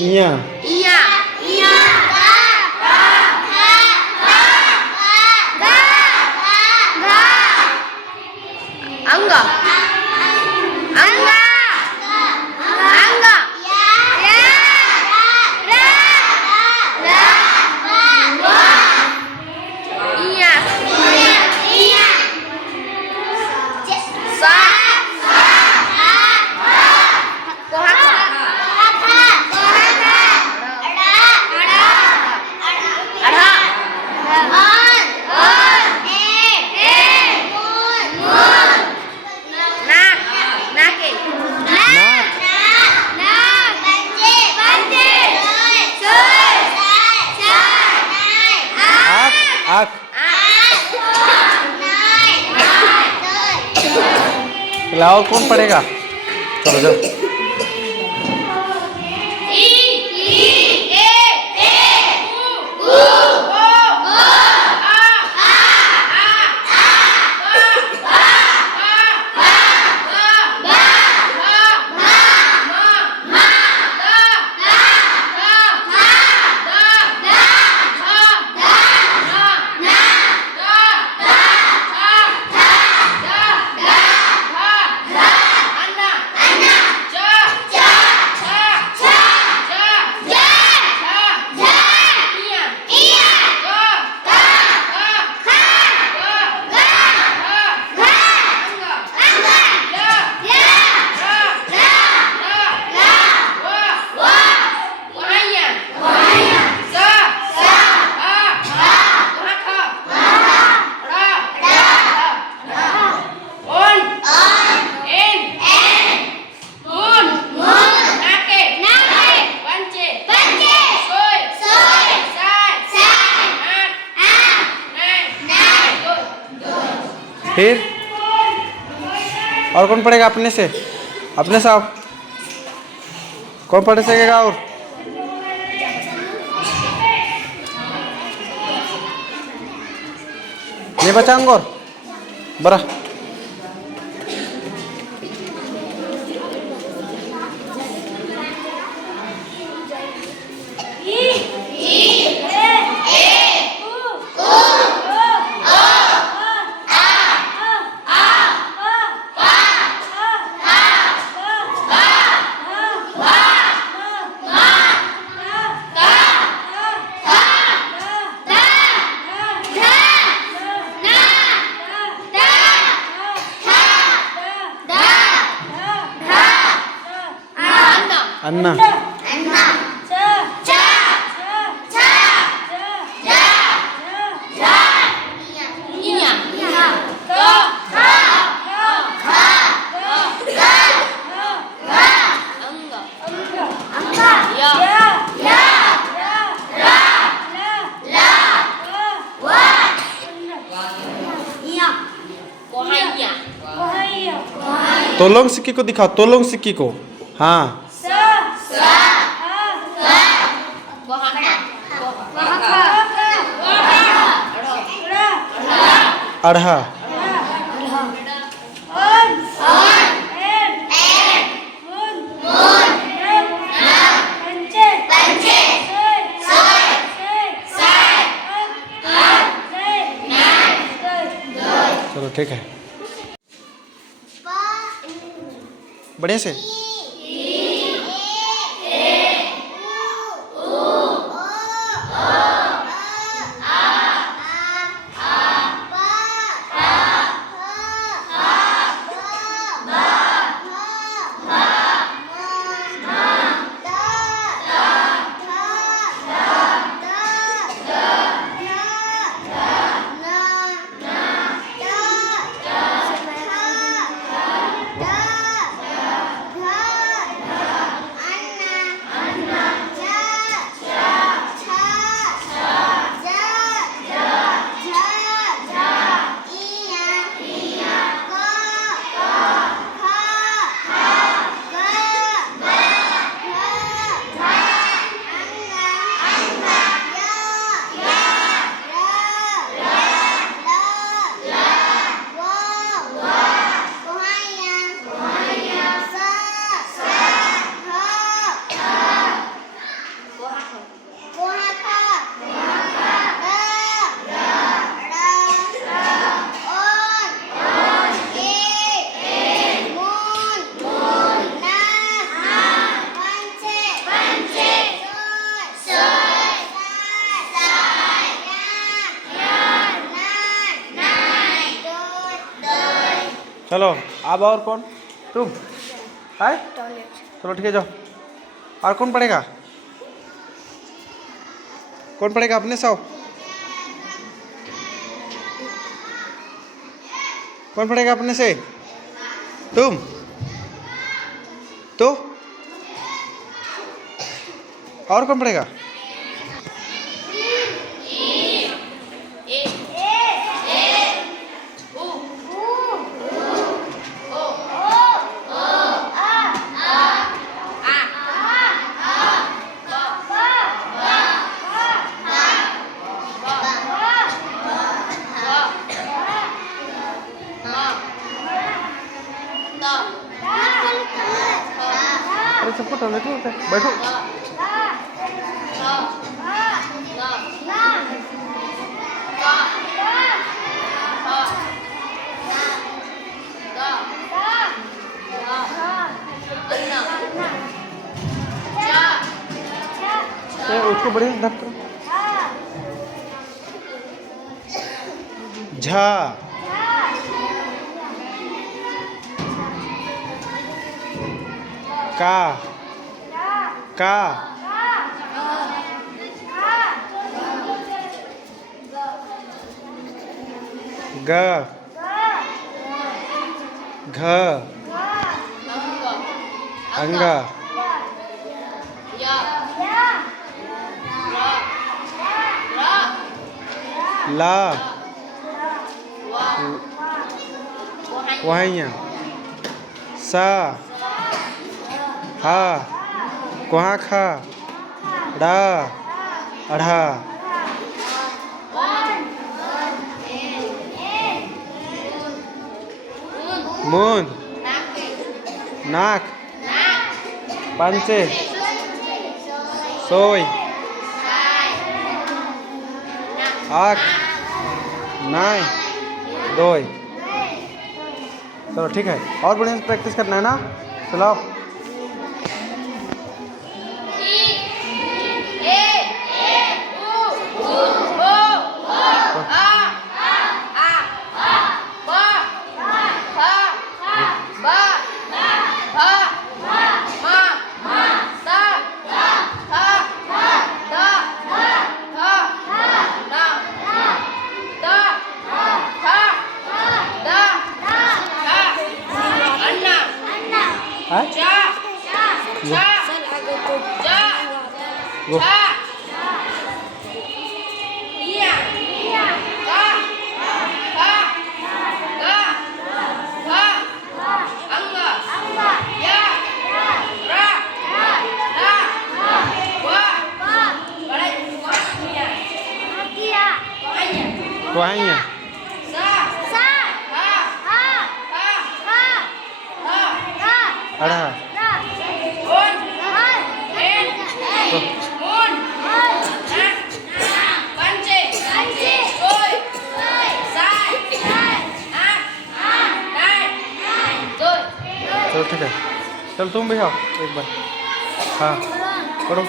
इया इया इया गा गा गा गा गा अंग अंग अंग या या रा रा रा इया इया सा आँख और कौन पढ़ेगा? चलो जाओ। फिर और कौन पढ़ेगा अपने से? अपने साहब कौन पढ़ सकेगा? और नहीं बचा अंगोर बरा अन्ना अन्ना चा चा चा जा जा इया इया का खा खा गा गा अंग अंग या या रा ला वा इया कोहाइया कोहाइया तोलोंग सिक्की को दिखाओ। तोलोंग सिक्की को। हाँ अढ़ा चलो ठीक है बढ़िया से। चलो अब और कौन? तुम? है? चलो ठीक है जाओ। और कौन पढ़ेगा? कौन पढ़ेगा अपने से? कौन पढ़ेगा अपने से? तुम? तो और कौन पढ़ेगा? अरे सबको टॉयलेट में होता है, बैठो। उसको बढ़िया धप करो। झा का ग घ अंग ला वहीं सा हा कुहा खा डा अढ़ा मून नाक पंचे सोई आँख नाई दोई। चलो ठीक है, और बढ़िया से प्रैक्टिस करना है ना। चलो वहीं अढ़ा चलो ठीक है। चल तुम भी आओ एक बार। हाँ पढ़ो।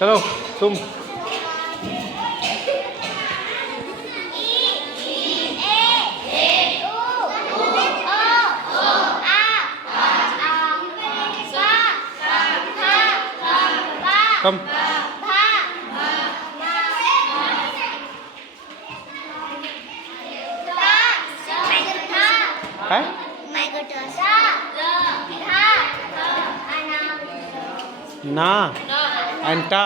चलो तुम कम काय My goodness. ना and ta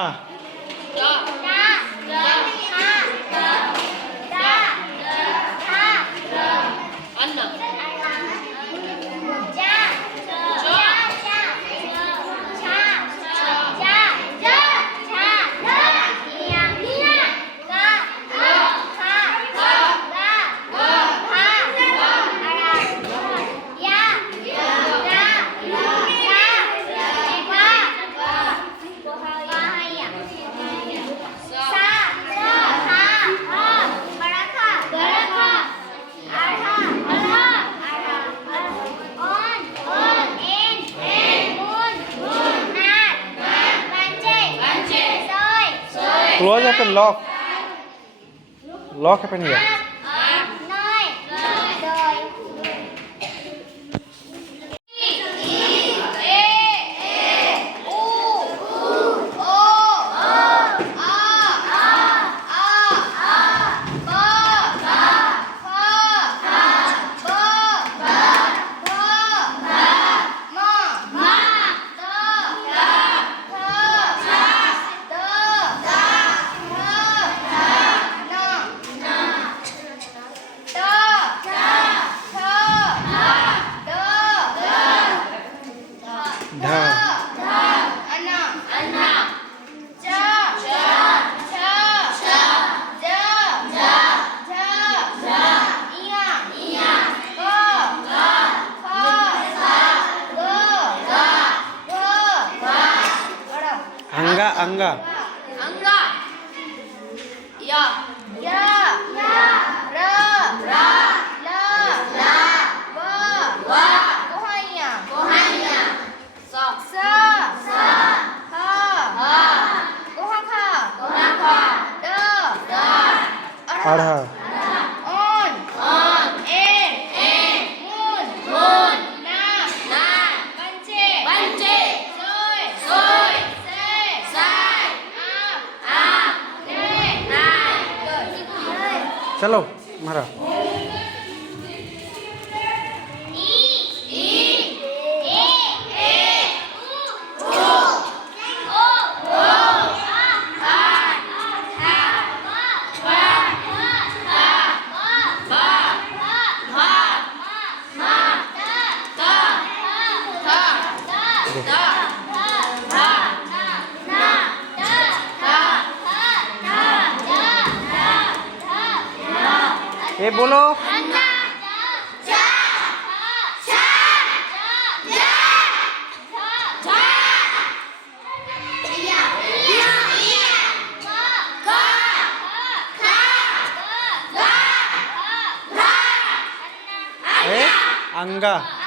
close up and lock up in here अंगा या र व गोहाइया स ह the आढ़ा on en moon na पंचे सोय sai चलो मारा ये बोलो अंगा